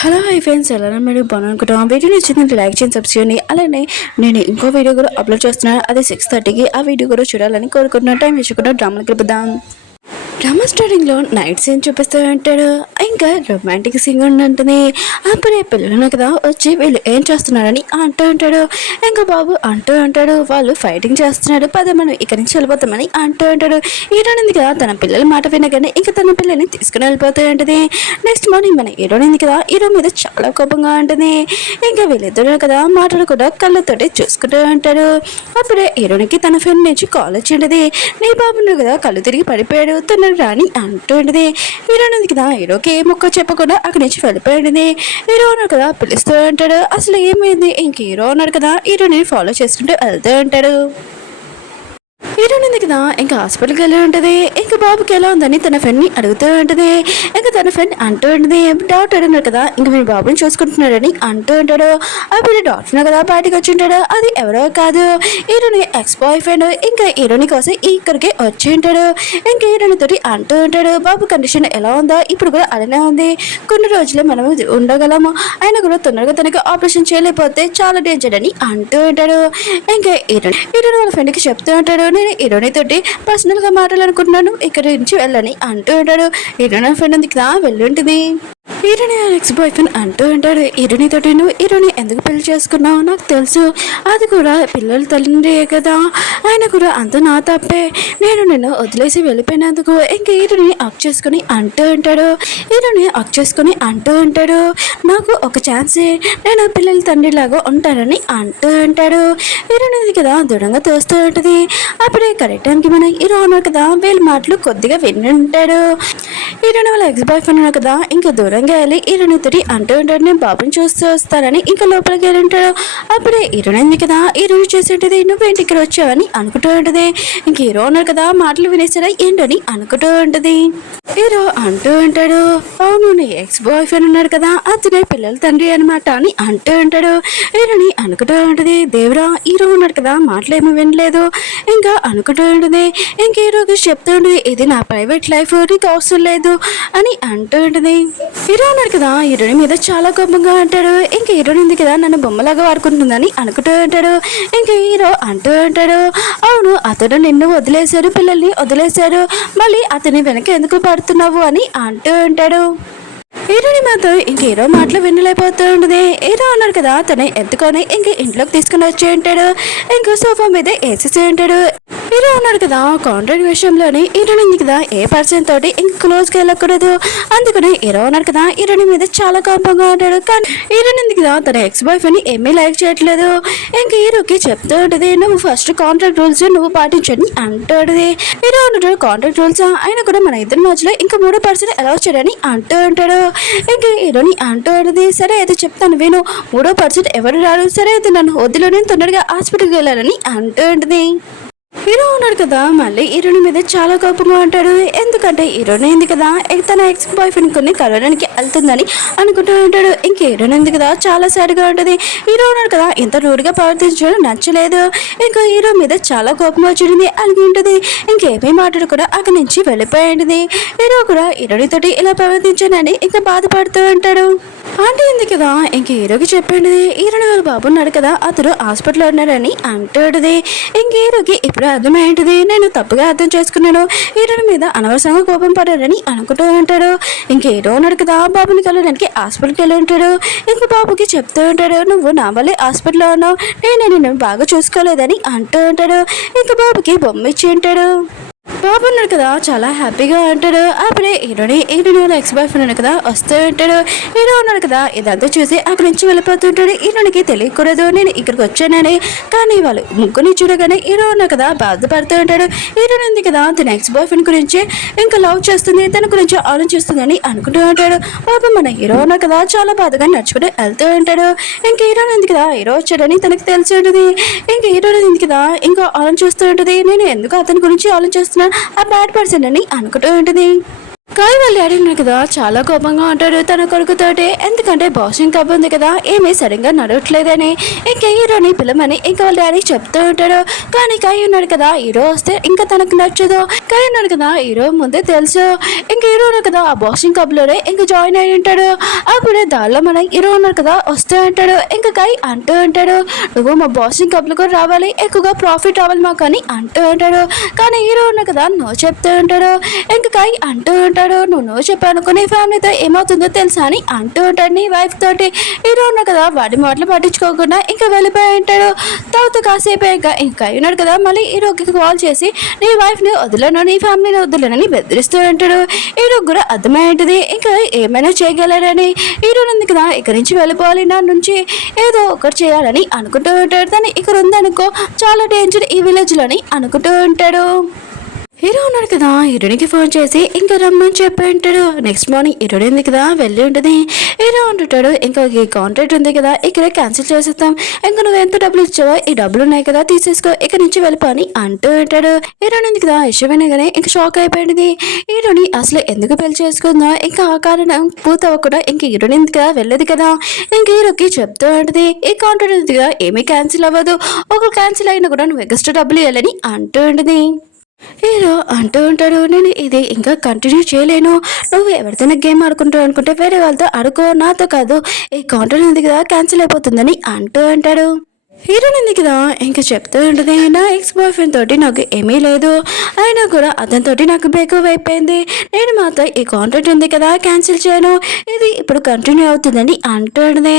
Hello hi friends, ఎలా మీరు బాగున్నాను. వీడియో నచ్చిందంటే లైక్ చేయండి, సబ్స్క్రైబ్ చేయండి. అలానే నేను ఇంకో వీడియో కూడా అప్లోడ్ చేస్తున్నాను. అది 6:30కి. ఆ వీడియో కూడా చూడాలని కోరుకుంటున్నాను. టైం వేసుకుంటూ డ్రామాలు గడుపుదాం. డ్రామా స్టార్టింగ్లో నైట్ సీన్ చూపిస్తూ ఉంటాడు. ఇంకా రొమాంటిక్ సీన్ ఉంటుంది. అప్పుడే పిల్లలు కదా వచ్చి వీళ్ళు ఏం చేస్తున్నారని అంటూ ఉంటాడు. ఇంకా బాబు అంటూ ఉంటాడు, వాళ్ళు ఫైటింగ్ చేస్తున్నాడు, పదే మనం ఇక్కడి నుంచి వెళ్ళిపోతామని అంటూ ఉంటాడు. హీరోయిన్ కదా తన పిల్లల మాట వినగానే ఇంకా తన పిల్లల్ని తీసుకుని వెళ్ళిపోతూ ఉంటుంది. నెక్స్ట్ మార్నింగ్ మన హీరోయిన్ కదా హీరో మీద చాలా కోపంగా ఉంటుంది. ఇంకా వీళ్ళిద్దరు కదా మాటలు కూడా కళ్ళతోటి చూసుకుంటూ ఉంటాడు. అప్పుడే హీరోయిన్కి తన ఫ్రెండ్ నుంచి కాల్ వచ్చి ఉంటుంది. నీ బాబును కదా కళ్ళు తిరిగి పడిపోయాడు, తన రాణి అంటుండేది. హీరోయిన్ కదా హీరోకి ఏ మొక్క చెప్పకుండా అక్కడి నుంచి వెళ్ళిపోయింది. హీరో ఉన్నాడు కదా పిలుస్తూ ఉంటాడు. అసలు ఏమైంది? ఇంక హీరో ఉన్నాడు కదా హీరోని ఫాలో చేసుకుంటూ వెళ్తూ ఉంటాడు. హీరోయిన్ కదా ఇంకా హాస్పిటల్కి వెళ్ళి ఉంటుంది. ఇంకా బాబుకి ఎలా ఉందని తన ఫ్రెండ్ని అడుగుతూ ఉంటుంది. ఇంకా తన ఫ్రెండ్ అంటూ ఉంటుంది, డాక్టర్ అన్నాడు కదా ఇంక మీ బాబుని చూసుకుంటున్నాడని అంటూ ఉంటాడు. అప్పుడు డాక్టర్ కదా బయటకు వచ్చి ఉంటాడు. అది ఎవరో కాదు, హీరోని ఎక్స్ బాయ్ ఫ్రెండ్. ఇంకా హీరోని కోసం ఇక్కడికి వచ్చి ఉంటాడు. ఇంకా హీరోని తోటి అంటూ ఉంటాడు, బాబు కండిషన్ ఎలా ఉందా? ఇప్పుడు కూడా అలానే ఉంది, కొన్ని రోజులు మనం ఉండగలము, అయినా కూడా తొందరగా తనకి ఆపరేషన్ చేయలేకపోతే చాలా డేంజర్ అని అంటూ ఉంటాడు. ఇంకా హీరోని వాళ్ళ ఫ్రెండ్కి చెప్తూ ఉంటాడు, నేను హీరోని తోటి పర్సనల్ గా మాట్లాడాలనుకుంటున్నాను, ఇక్కడి నుంచి వెళ్ళని అంటూ ఉంటాడు. హీరోని ఫ్రెండ్ ఉంది కదా వెళ్ళుంటుంది. హీరోని ఎక్స్ బాయ్ ఫ్రెండ్ అంటూ ఉంటాడు, హీరోని తోటి నువ్వు హీరోని ఎందుకు పెళ్లి చేసుకున్నావు? నాకు తెలుసు, అది కూడా పిల్లల తల్లిండే కదా, ఆయన కూడా అంత నా తప్పే, నేను నిన్ను వదిలేసి వెళ్ళిపోయినందుకు. ఇంకా హీరోని అక్ చేసుకుని అంటూ ఉంటాడు. హీరోని అక్ చేసుకుని అంటూ ఉంటాడు, నాకు ఒక ఛాన్స్, నేను పిల్లల తండ్రిలాగా ఉంటానని అంటూ ఉంటాడు. హీరోని కదా దృఢంగా తోస్తూ ఉంటుంది. అప్పుడే కరెక్ట్ టైంకి మన హీరో ఉన్నాడు కదా వీళ్ళ మాటలు కొద్దిగా విని ఉంటాడు. హీరోని వాళ్ళ ఎక్స్ బాయ్ ఫ్రెండ్ ఉన్నాడు కదా ఇంకా దూరంగా వెళ్ళి హీరోని తోటి అంటూ ఉంటాడు, నేను బాబుని చూస్తూ వస్తానని. ఇంకా లోపలికి వెళ్ళి ఉంటాడు. అప్పుడే హీరోయిన్ కదా హీరోని చూసి ఉంటుంది, నువ్వేంటి ఇక్కడ వచ్చావని అనుకుంటూ ఉంటుంది. ఇంక హీరో ఉన్నాడు కదా మాటలు వినేసారా ఏంటని అనుకుంటూ ఉంటుంది. హీరో అంటూ ఉంటాడు, అవును నీ ఎక్స్ బాయ్ ఫ్రెండ్ ఉన్నాడు కదా అతనే పిల్లల తండ్రి అనమాట అని అంటూ ఉంటాడు. హీరోని అనుకుంటూ ఉంటుంది, దేవరా హీరో ఉన్నాడు కదా మాటలు ఏమీ వినలేదు ఇంకా అనుకుంటూ ఉంటుంది. ఇంక హీరోకి చెప్తూ ఉంటుంది, ఇది నా ప్రైవేట్ లైఫ్, నీకు అవసరం లేదు అని అంటూ ఉంటుంది. హీరో ఉన్నాడు కదా హీరోయిన్ మీద చాలా కోపంగా అంటాడు. ఇంక హీరోయిన్ ఉంది కదా నన్ను బొమ్మలాగా వాడుకుంటుందని అనుకుంటూ ఉంటాడు. ఇంక హీరో అంటూ ఉంటాడు, అవును అతడు నిన్ను వదిలేశాడు, పిల్లల్ని వదిలేశాడు, మళ్ళీ అతని వెనక ఎందుకు పడుతున్నావు అని అంటూ ఉంటాడు. హీరోని మాత్రం ఇంక హీరో మాటలు వినలేకపోతూ ఉంటుంది. హీరో అన్నాడు కదా తను ఎత్తుకొని ఇంక ఇంట్లోకి తీసుకుని వచ్చి ఉంటాడు. ఇంకో సోఫా మీద వేసేసి ఉంటాడు. హీరో ఉన్నాడు కదా కాంట్రాక్ట్ విషయంలోని హీరోయిన్ కదా ఏ పర్సన్ తోటి ఇంక క్లోజ్గా వెళ్ళకూడదు, అందుకని హీరో ఉన్నాడు కదా హీరోయిన్ మీద చాలా కోపంగా ఉంటాడు. కానీ హీరోయిన్ కదా తన ఎక్స్ బాయ్ ఫ్రెండ్ ఏమీ లైక్ చేయట్లేదు. ఇంక హీరోకి చెప్తూ ఉంటుంది, నువ్వు ఫస్ట్ కాంట్రాక్ట్ రూల్స్ నువ్వు పాటించని అంటాడు. హీరో ఉన్నాడు కాంట్రాక్ట్ రూల్స్ అయినా కూడా మన ఇద్దరి మధ్యలో ఇంకా 3వ పర్సన్ ఎలా వచ్చాడని అంటూ ఉంటాడు. ఇంకా హీరోని అంటూ ఉంటుంది, సరే అయితే చెప్తాను విను, 3వ పర్సన్ ఎవరు రాడు, సరే అయితే నన్ను వదిలోనే తొందరగా హాస్పిటల్కి వెళ్ళాలని అంటూ ఉంటుంది. హీరో ఉన్నాడు కదా మళ్ళీ హీరోయిన్ మీద చాలా కోపంగా ఉంటాడు. ఎందుకంటే హీరోయిన్ అయింది కదా తన ఎక్స్ బాయ్ ఫ్రెండ్ కొన్ని కలవడానికి వెళ్తుందని అనుకుంటూ ఉంటాడు. ఇంక హీరోయిన్ అయింది కదా చాలా సాడ్గా ఉంటుంది. హీరో ఉన్నాడు కదా ఇంత రూడ్గా ప్రవర్తించడం నచ్చలేదు. ఇంకా హీరో మీద చాలా కోపం వచ్చింది అలాగే ఉంటుంది. ఇంకేమీ మాటలు కూడా అక్కడి నుంచి వెళ్ళిపోయింది. హీరో కూడా హీరోయిన్ తోటి ఇలా ప్రవర్తించానని ఇంకా బాధపడుతూ ఉంటాడు. ఆంటీ ఉంది కదా ఇంక హీరోకి చెప్పండి, హీరోని వాళ్ళ బాబు ఉన్నాడు కదా అతడు హాస్పిటల్లో ఉన్నాడని అంటాడుది. ఇంక హీరోకి ఇప్పుడు అర్థమైంటుంది, నేను తప్పుగా అర్థం చేసుకున్నాను, హీరోని మీద అనవసరంగా కోపం పడారని అనుకుంటూ ఉంటాడు. ఇంక హీరో ఉన్నాడు కదా బాబుని కలవడానికి హాస్పిటల్కి వెళ్ళి ఉంటాడు. ఇంక బాబుకి చెప్తూ ఉంటాడు, నువ్వు నా వల్లే హాస్పిటల్లో ఉన్నావు, నేను నిన్ను బాగా చూసుకోలేదని అంటూ ఉంటాడు. ఇంక బాబుకి బొమ్మ ఇచ్చి ఉంటాడు. బాబు ఉన్నాడు కదా చాలా హ్యాపీగా అంటాడు. అప్పుడే హీరోని వాళ్ళ ఎక్స్ బాయ్ ఫ్రెండ్ కదా వస్తూ ఉంటాడు. హీరో ఉన్నాడు కదా ఇదంతా చూసి అక్కడి నుంచి వెళ్ళిపోతుంటాడు. హీరోనికి తెలియకూడదు నేను ఇక్కడికి వచ్చానని. కానీ వాళ్ళు ముగ్గురిని చూడగానే హీరో ఉన్నాడు కదా బాధపడుతూ ఉంటాడు. హీరోయిన్ ఉంది కదా తన ఎక్స్ బాయ్ ఫ్రెండ్ గురించి ఇంకా లవ్ చేస్తుంది, తన గురించి ఆలోచిస్తుందని అనుకుంటూ ఉంటాడు. బాబు మన హీరో ఉన్నాడు కదా చాలా బాధగా నడుచుకుంటూ వెళ్తూ ఉంటాడు. ఇంకా హీరోయిన్ ఉంది కదా హీరో వచ్చాడని తనకి తెలిసి ఉంటుంది. ఇంకా హీరోయిన్ ఉంది కదా ఇంకా ఆలోచిస్తూ ఉంటుంది, నేను ఎందుకు అతని గురించి ఆలోచిస్తున్నాను, ఆ బ్యాడ్ పర్సన్ అని అనుకుంటూ ఉంటుంది. కానీ వాళ్ళ డాడీ ఉన్నాడు కదా చాలా కోపంగా ఉంటాడు తన కొడుకుతోటి. ఎందుకంటే బాక్సింగ్ క్లబ్ ఉంది కదా ఏమీ సరిగ్గా నడవట్లేదని. ఇంకా హీరోని పిలమని ఇంకా వాళ్ళ డాడీ చెప్తూ ఉంటాడు. కానీ కాయి ఉన్నాడు కదా హీరో వస్తే ఇంకా తనకు నచ్చదు. కాయి ఉన్నాడు కదా హీరో ముందే తెలుసు. ఇంకా హీరో ఉన్నాడు కదా ఆ బాక్సింగ్ క్లబ్ లోనే ఇంకా జాయిన్ అయి ఉంటాడు. అప్పుడే దానిలో మన హీరో ఉన్నాడు కదా వస్తూ ఉంటాడు. ఇంకా కాయి అంటూ ఉంటాడు, నువ్వు మా బాక్సింగ్ క్లబ్ లో కూడా రావాలి, ఎక్కువగా ప్రాఫిట్ రావాలి మాకు అని అంటూ ఉంటాడు. కానీ హీరో ఉన్నాడు కదా నో చెప్తూ ఉంటాడు. ఇంకా కాయి అంటూ ఉంటాడు, నువ్వు చెప్పాను నీ ఫ్యామిలీతో ఏమవుతుందో తెలుసా అని అంటూ ఉంటాడు నీ వైఫ్ తోటి. హీరో ఉన్నాడు కదా వాడి మాటలు పట్టించుకోకుండా ఇంకా వెళ్ళిపోయి ఉంటాడు. తర్వాత కాసేపు ఇంకా ఉన్నాడు కదా మళ్ళీ హీరోకి కాల్ చేసి నీ వైఫ్ని వదిలేను నీ ఫ్యామిలీని వదిలేనని బెదిరిస్తూ ఉంటాడు. హీరో కూడా అర్థమై ఉంటుంది ఇంకా ఏమైనా చేయగలరని. హీరో ఉంది కదా ఇక్కడి నుంచి వెళ్ళిపోవాలి, నా నుంచి ఏదో ఒకటి చేయాలని అనుకుంటూ ఉంటాడు. తను ఇక్కడ ఉందనుకో చాలా డేంజర్ ఈ విలేజ్లోని అనుకుంటూ ఉంటాడు. హీరో ఉన్నాడు కదా హీరోనికి ఫోన్ చేసి ఇంకా రమ్మని చెప్పి ఉంటాడు. నెక్స్ట్ మార్నింగ్ హీరోని ఉంది కదా వెళ్ళి ఉంటుంది. హీరో ఉంటుంటాడు, ఇంకా ఈ కాంట్రాక్ట్ ఉంది కదా ఇక్కడే క్యాన్సిల్ చేసేస్తాం, ఇంకా నువ్వు ఎంత డబ్బులు ఇచ్చావో ఈ డబ్బులు ఉన్నాయి కదా తీసేసుకో ఇక్కడ నుంచి వెళ్ళిపో అని అంటూ ఉంటాడు. హీరోని ఉంది కదా ఇష్టమైనగానే ఇంకా షాక్ అయిపోయింది. హీరోని అసలు ఎందుకు పెళ్లి చేసుకుందో ఇంకా ఆ కారణం పూర్తవ్వకుండా ఇంక హీరోని ఉంది కదా వెళ్ళదు కదా. ఇంక హీరోకి చెప్తూ ఉంటుంది ఈ కాంట్రాక్ట్ ఉంది కదా ఏమీ క్యాన్సిల్ అవ్వదు, ఒకరు క్యాన్సిల్ అయినా కూడా నువ్వు ఎక్స్ట్రా డబ్బులు ఇవ్వాలని అంటూ ఉంటుంది. హీరో అంటూ ఉంటాడు, నేను ఇది ఇంకా కంటిన్యూ చేయలేను, నువ్వు ఎవరితోనే గేమ్ ఆడుకుంటావు అనుకుంటే వేరే వాళ్ళతో ఆడుకో, నాతో కాదు, ఈ కాంట్రాక్ట్ ఉంది కదా క్యాన్సిల్ అయిపోతుందని అంటూ అంటాడు. హీరోయిన్ ఉంది కదా ఇంకా చెప్తూ ఉంటుంది, నా ఎక్స్ బాయ్ ఫ్రెండ్ తోటి నాకు ఏమీ లేదు, అయినా కూడా అతనితోటి నాకు బ్రేకప్ అయిపోయింది, నేను మాత్రం ఈ కాంట్రాక్ట్ ఉంది కదా క్యాన్సిల్ చేయను, ఇది ఇప్పుడు కంటిన్యూ అవుతుందని అంటుంది.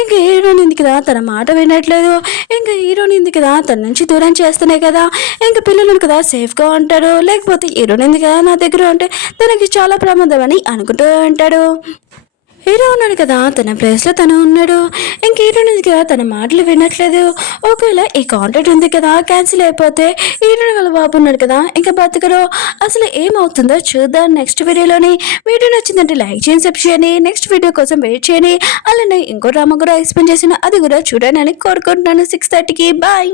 ఇంకా హీరోయిన్ ఉంది కదా తన మాట వినట్లేదు. ఇంకా హీరోయిన్ ఉంది కదా తన నుంచి దూరం చేస్తున్నాయి కదా, ఇంకా పిల్లలు కదా సేఫ్గా ఉంటారు, లేకపోతే హీరోయిన్ ఉంది కదా నా దగ్గర ఉంటే తనకి చాలా ప్రమాదం అని అనుకుంటూ ఉంటాడు. హీరో ఉన్నాడు కదా తన ప్లేస్లో తను ఉన్నాడు. ఇంక హీరోయిన్ ఉంది కదా తన మాటలు వినట్లేదు. ఒకవేళ ఈ కాంట్రాక్ట్ ఉంది కదా క్యాన్సిల్ అయిపోతే హీరోయిన్ వాళ్ళ బాబు ఉన్నాడు కదా ఇంకా బతకరు. అసలు ఏమవుతుందో చూద్దాం నెక్స్ట్ వీడియోలోని. వీడియో నచ్చిందంటే లైక్ చేయండి, సబ్స్క్రైబ్ చేయండి, నెక్స్ట్ వీడియో కోసం వెయిట్ చేయండి. అలానే ఇంకో డ్రామా కూడా ఎక్స్ప్లెయిన్ చేసిన అది కూడా చూడాలని కోరుకుంటున్నాను. 6:30కి బాయ్.